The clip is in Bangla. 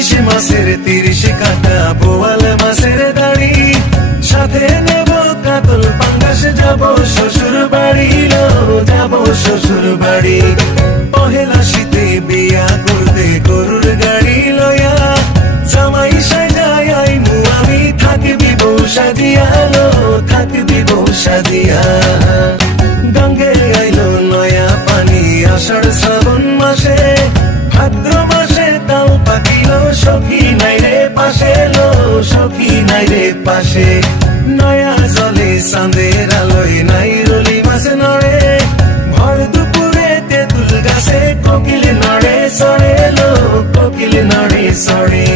ইলিশ মাছের 30 কাটা বোয়াল মাছের দাড়ি সাথে নেব কাতল পাঙ্গাস যাব শ্বশুর বাড়ি যাব শ্বশুর বাড়ি পহেলা শীতে বিয়া করতে গরুর গাড়ি লয়া জামাই সাজাই আইমু আমি থাকবি বউ সাজিয়া থাকবি বউ সাজিয়া গঙ্গে আইলো নয়া পানি আষাঢ় শ্রাবণ মাসে ভাদ্র মাসে তাও পাকিল সখী নাই রে পাশে সখী নাই রে পাশে নয়া জলে চাঁদের আলোয় নাই রলি মাছ নড়ে ভর দুপুরে তেঁতুল গাছে কোকিল নড়ে চড়ে কোকিল নড়ে চড়ে